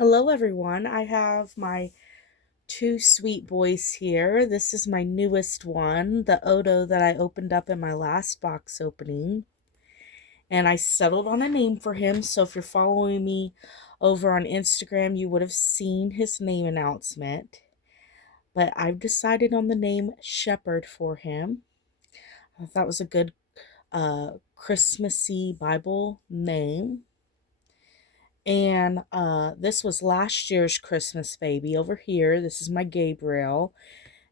Hello, everyone. I have my two sweet boys here. This is my newest one, the Odo that I opened up in my last box opening. And I settled on a name for him. So if you're following me over on Instagram, you would have seen his name announcement. But I've decided on the name Shepherd for him. I thought it was a good Christmassy Bible name. And this was last year's Christmas baby over here. This is my Gabriel.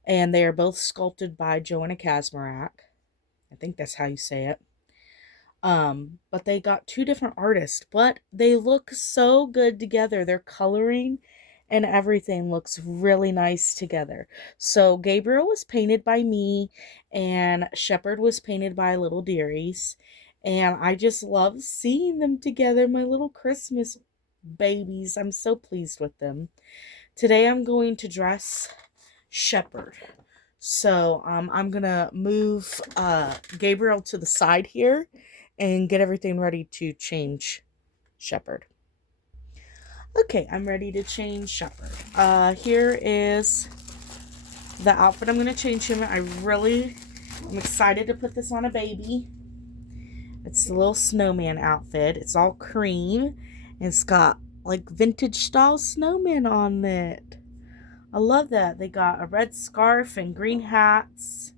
And they are both sculpted by Joanna Kazmarek. I think that's how you say it. But they got two different artists, but they look so good together. Their coloring and everything looks really nice together. So Gabriel was painted by me, and Shepherd was painted by Little Dearies. And I just love seeing them together, my little Christmas babies. I'm so pleased with them. Today I'm going to dress Shepherd. So I'm gonna move Gabriel to the side here and get everything ready to change Shepherd. Okay, I'm ready to change Shepherd. Here is the outfit I'm gonna change him. I'm excited to put this on a baby. It's the little snowman outfit. It's all cream. And it's got like vintage style snowman on it. I love that. They got a red scarf and green hats,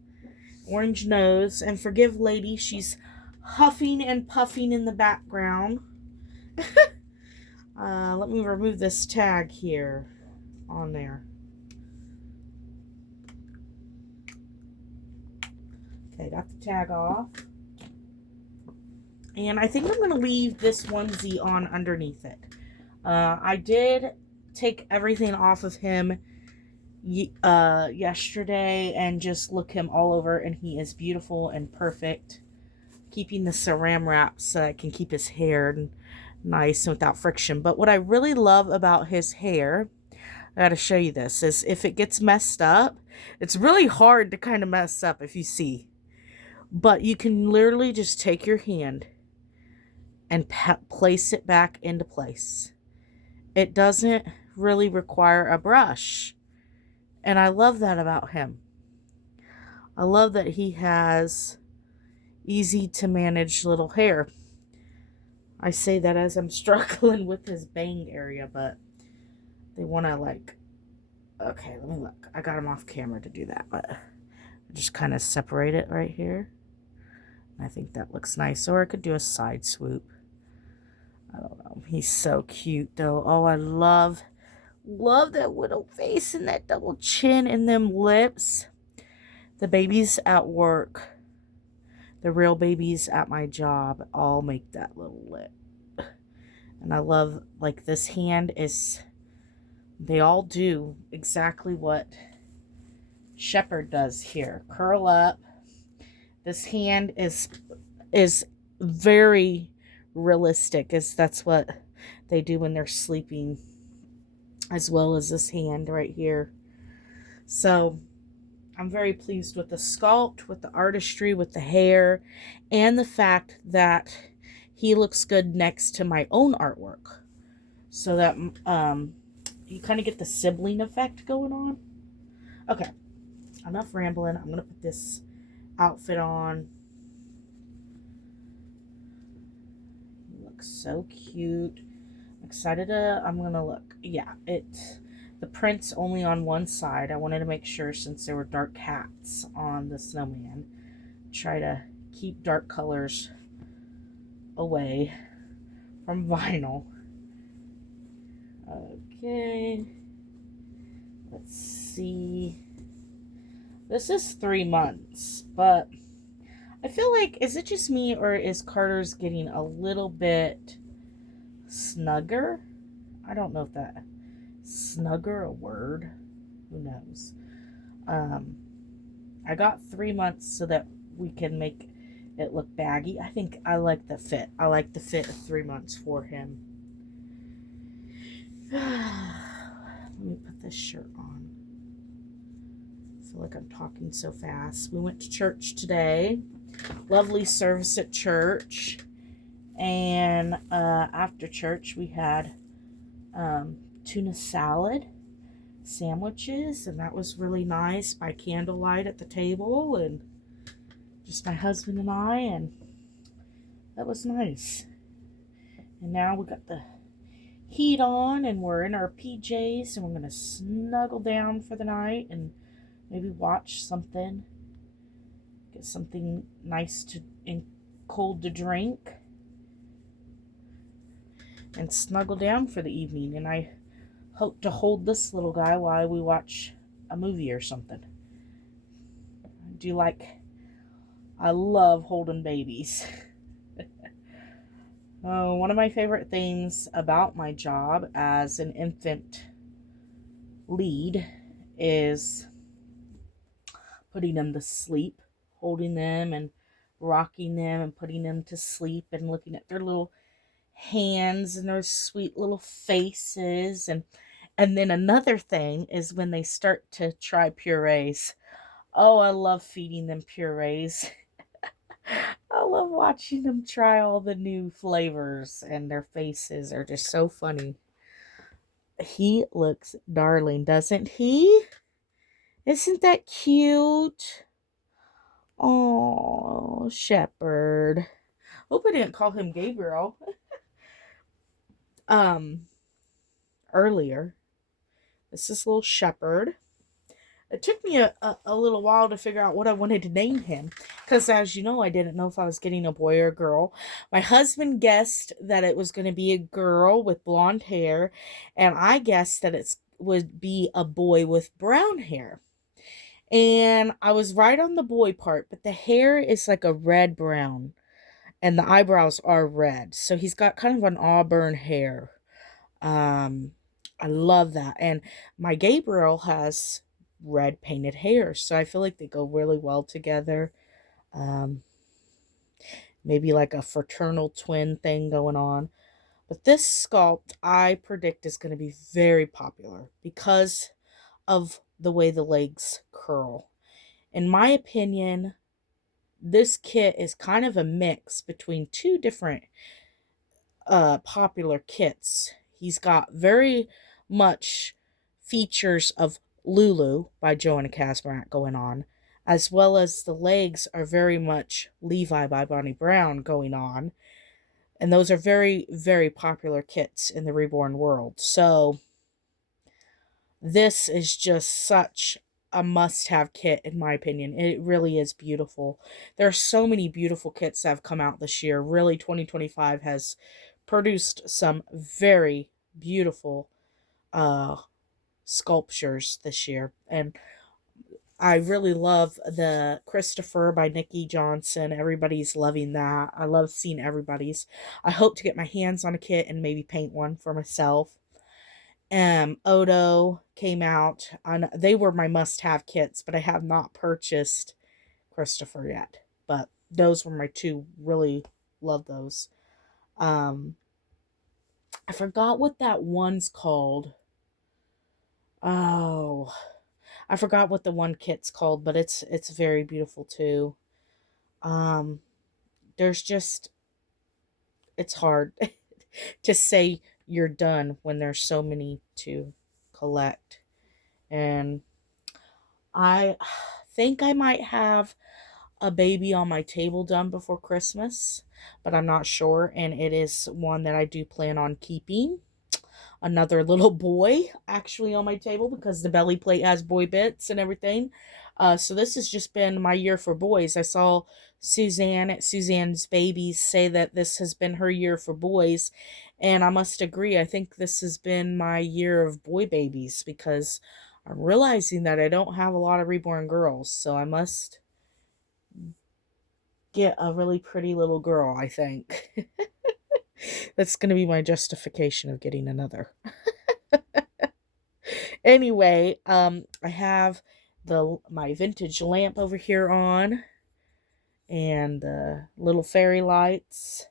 orange nose, and forgive Lady, she's huffing and puffing in the background. Let me remove this tag here on there. Okay, got the tag off. And I think I'm going to leave this onesie on underneath it. I did take everything off of him yesterday and just look him all over, and he is beautiful and perfect. Keeping the saran wrap so I can keep his hair nice and without friction. But what I really love about his hair, I gotta show you this, is if it gets messed up, it's really hard to kind of mess up if you see. But you can literally just take your hand and place it back into place. It doesn't really require a brush. And I love that about him. I love that he has easy to manage little hair. I say that as I'm struggling with his bang area, but they want to okay, let me look. I got him off camera to do that, but just kind of separate it right here. I think that looks nice. Or I could do a side swoop. I don't know. He's so cute though. Oh, I love that little face and that double chin and them lips. The babies at work, the real babies at my job, all make that little lip. And I love, like, this hand is, they all do exactly what Shepherd does here. Curl up. This hand is very realistic, as that's what they do when they're sleeping, as well as this hand right here. So I'm very pleased with the sculpt, with the artistry, with the hair, and the fact that he looks good next to my own artwork. So that you kind of get the sibling effect going on. Okay, enough rambling. I'm going to put this outfit on. He looks so cute. I'm going to look. Yeah, the print's only on one side. I wanted to make sure, since there were dark hats on the snowman, try to keep dark colors away from vinyl. Okay. Let's see. This is 3 months, but I feel like, is it just me, or is Carter's getting a little bit snugger? I don't know if that snugger a word. Who knows? I got 3 months so that we can make it look baggy. I think I like the fit. I like the fit of 3 months for him. Let me put this shirt on. I feel like I'm talking so fast. We went to church today. Lovely service at church. And after church, we had tuna salad sandwiches, and that was really nice by candlelight at the table, and just my husband and I, and that was nice. And now we got the heat on, and we're in our PJs, and we're gonna snuggle down for the night and maybe watch something, get something nice to and cold to drink, and snuggle down for the evening. And I hope to hold this little guy while we watch a movie or something. Do you like? I love holding babies. One of my favorite things about my job as an infant lead is putting them to sleep, holding them and rocking them and putting them to sleep, and looking at their little hands and their sweet little faces. And then another thing is when they start to try purees. Oh, I love feeding them purees. I love watching them try all the new flavors, and their faces are just so funny. He looks darling, doesn't he? Isn't that cute? Oh, Shepherd. Hope I didn't call him Gabriel. Earlier. This is little Shepherd. It took me a little while to figure out what I wanted to name him, because as you know, I didn't know if I was getting a boy or a girl. My husband guessed that it was going to be a girl with blonde hair, and I guessed that it would be a boy with brown hair. And I was right on the boy part, but the hair is like a red brown, and the eyebrows are red. So he's got kind of an auburn hair. I love that. And my Gabriel has red painted hair, so I feel like they go really well together. Um, Maybe like a fraternal twin thing going on. But this sculpt, I predict, is going to be very popular because of the way the legs curl. In my opinion, this kit is kind of a mix between two different popular kits. He's got very much features of Lulu by Joanna Casbrandt going on, as well as the legs are very much Levi by Bonnie Brown going on. And those are very, very popular kits in the reborn world. So this is just such a must-have kit, in my opinion. It really is beautiful. There are so many beautiful kits that have come out this year. Really, 2025 has produced some very beautiful sculptures this year. And I really love the Christopher by Nikki Johnson. Everybody's loving that. I love seeing everybody's. I hope to get my hands on a kit and maybe paint one for myself. Odo came out, and they were my must-have kits, but I have not purchased Christopher yet. But those were my two. Really love those. I forgot what that one's called. Oh, I forgot what the one kit's called, but it's very beautiful too. Um, there's just it's hard to say you're done when there's so many to collect. And I think I might have a baby on my table done before Christmas, but I'm not sure. And it is one that I do plan on keeping. Another little boy actually on my table because the belly plate has boy bits and everything. So this has just been my year for boys. I saw Suzanne at Suzanne's Babies say that this has been her year for boys. And I must agree. I think this has been my year of boy babies because I'm realizing that I don't have a lot of reborn girls. So I must get a really pretty little girl, I think. That's going to be my justification of getting another. Anyway, I have my vintage lamp over here on, and the little fairy lights,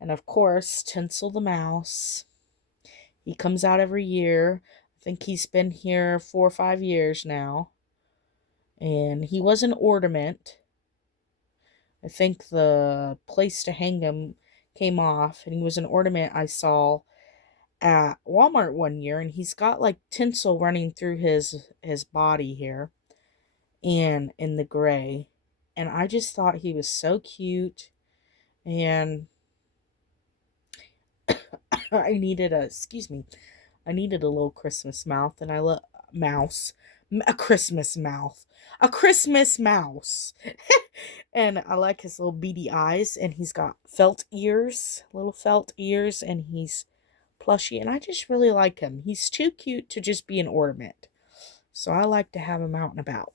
and of course Tinsel the mouse. He comes out every year. I think he's been here 4 or 5 years now, and he was an ornament. I think the place to hang him came off, and he was an ornament I saw at Walmart one year, and he's got like tinsel running through his body here and in the gray. And I just thought he was so cute, and I needed a excuse me. I needed a little Christmas mouth, and I love mouse. A Christmas mouth. A Christmas mouse. And I like his little beady eyes, and he's got felt ears, little felt ears, and he's plushy, and I just really like him. He's too cute to just be an ornament. So I like to have him out and about.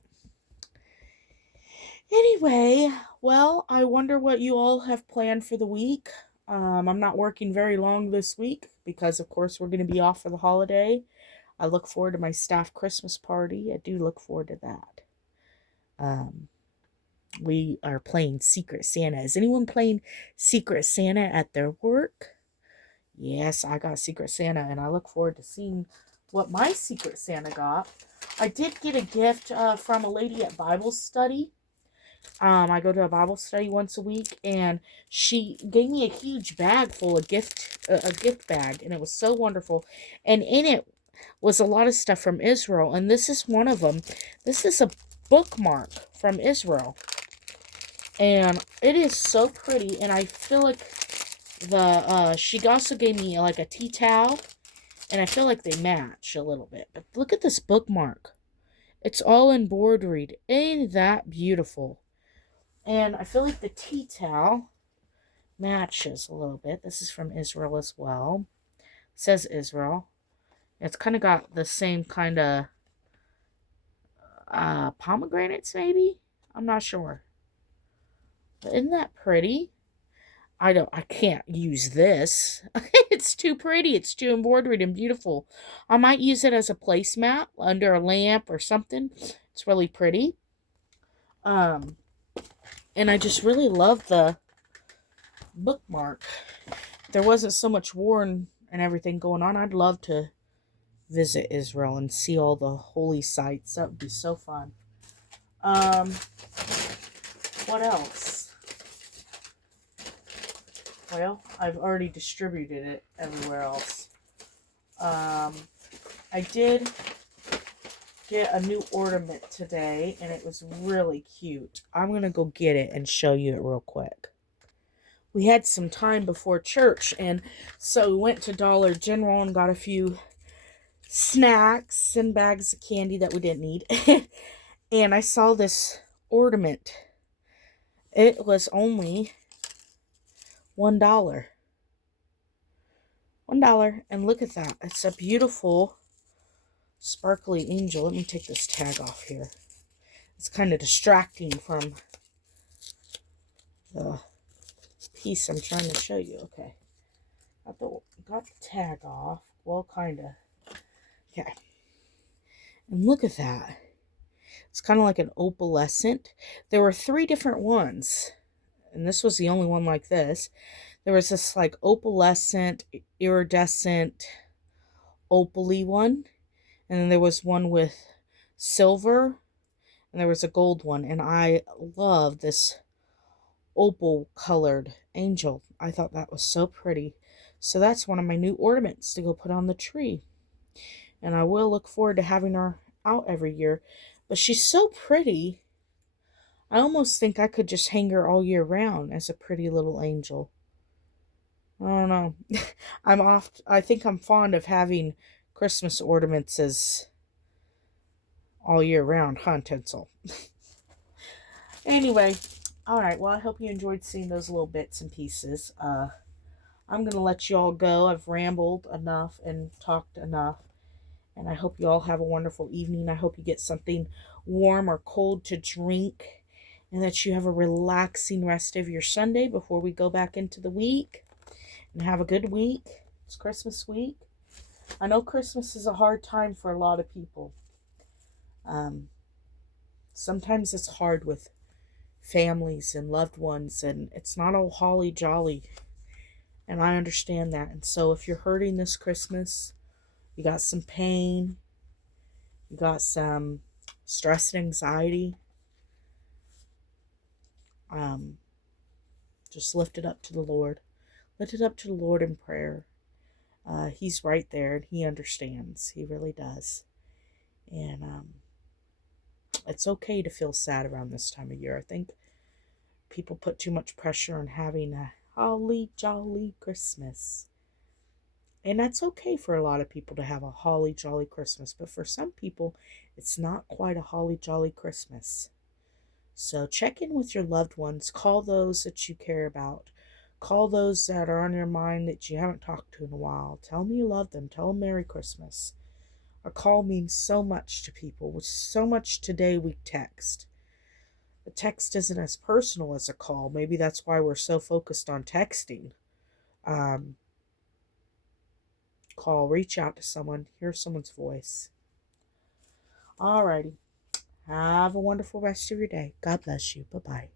Anyway, well, I wonder what you all have planned for the week. I'm not working very long this week because, of course, we're going to be off for the holiday. I look forward to my staff Christmas party. I do look forward to that. Um, we are playing Secret Santa. Is anyone playing Secret Santa at their work? Yes, I got Secret Santa, and I look forward to seeing what my Secret Santa got. I did get a gift from a lady at Bible study. I go to a Bible study once a week, and she gave me a huge bag full of a gift bag, and it was so wonderful. And in it was a lot of stuff from Israel, and this is one of them. This is a bookmark from Israel, and it is so pretty. And I feel like she also gave me like a tea towel, and I feel like they match a little bit. But look at this bookmark. It's all embroidered. Ain't that beautiful? And I feel like the tea towel matches a little bit. This is from Israel as well. It says Israel. It's kind of got the same kind of pomegranates, maybe? I'm not sure. But isn't that pretty? I can't use this. It's too pretty. It's too embroidered and beautiful. I might use it as a placemat under a lamp or something. It's really pretty. And I just really love the bookmark. If there wasn't so much war and everything going on, I'd love to visit Israel and see all the holy sites. That would be so fun. What else? Well, I've already distributed it everywhere else. I did get a new ornament today, and it was really cute. I'm going to go get it and show you it real quick. We had some time before church, and so we went to Dollar General and got a few snacks and bags of candy that we didn't need. And I saw this ornament. It was only $1. $1. And look at that. It's a beautiful sparkly angel. Let me take this tag off here. It's kind of distracting from the piece I'm trying to show you. Okay. Got the tag off. Well, kind of. Okay. And look at that. It's kind of like an opalescent. There were 3 different ones. And this was the only one like this. There was this like opalescent, iridescent, opally one. And then there was one with silver. And there was a gold one. And I love this opal colored angel. I thought that was so pretty. So that's one of my new ornaments to go put on the tree. And I will look forward to having her out every year. But she's so pretty. I almost think I could just hang her all year round as a pretty little angel. I don't know. I think I'm fond of having Christmas ornaments as all year round, huh, Tinsel? Anyway, alright, well, I hope you enjoyed seeing those little bits and pieces. I'm going to let you all go. I've rambled enough and talked enough. And I hope you all have a wonderful evening. I hope you get something warm or cold to drink. And that you have a relaxing rest of your Sunday before we go back into the week. And have a good week. It's Christmas week. I know Christmas is a hard time for a lot of people. Sometimes it's hard with families and loved ones. And it's not all holly jolly. And I understand that. And so if you're hurting this Christmas, you got some pain, you got some stress and anxiety, just lift it up to the Lord. Lift it up to the Lord in prayer. He's right there and he understands. He really does. And it's okay to feel sad around this time of year. I think people put too much pressure on having a holly jolly Christmas. And that's okay for a lot of people to have a holly jolly Christmas, but for some people, it's not quite a holly jolly Christmas. So check in with your loved ones, call those that you care about, call those that are on your mind that you haven't talked to in a while. Tell them you love them, tell them Merry Christmas. A call means so much to people. With so much today, we text. A text isn't as personal as a call. Maybe that's why we're so focused on texting. Um, Call, reach out to someone, hear someone's voice. Alrighty. Have a wonderful rest of your day. God bless you. Bye bye.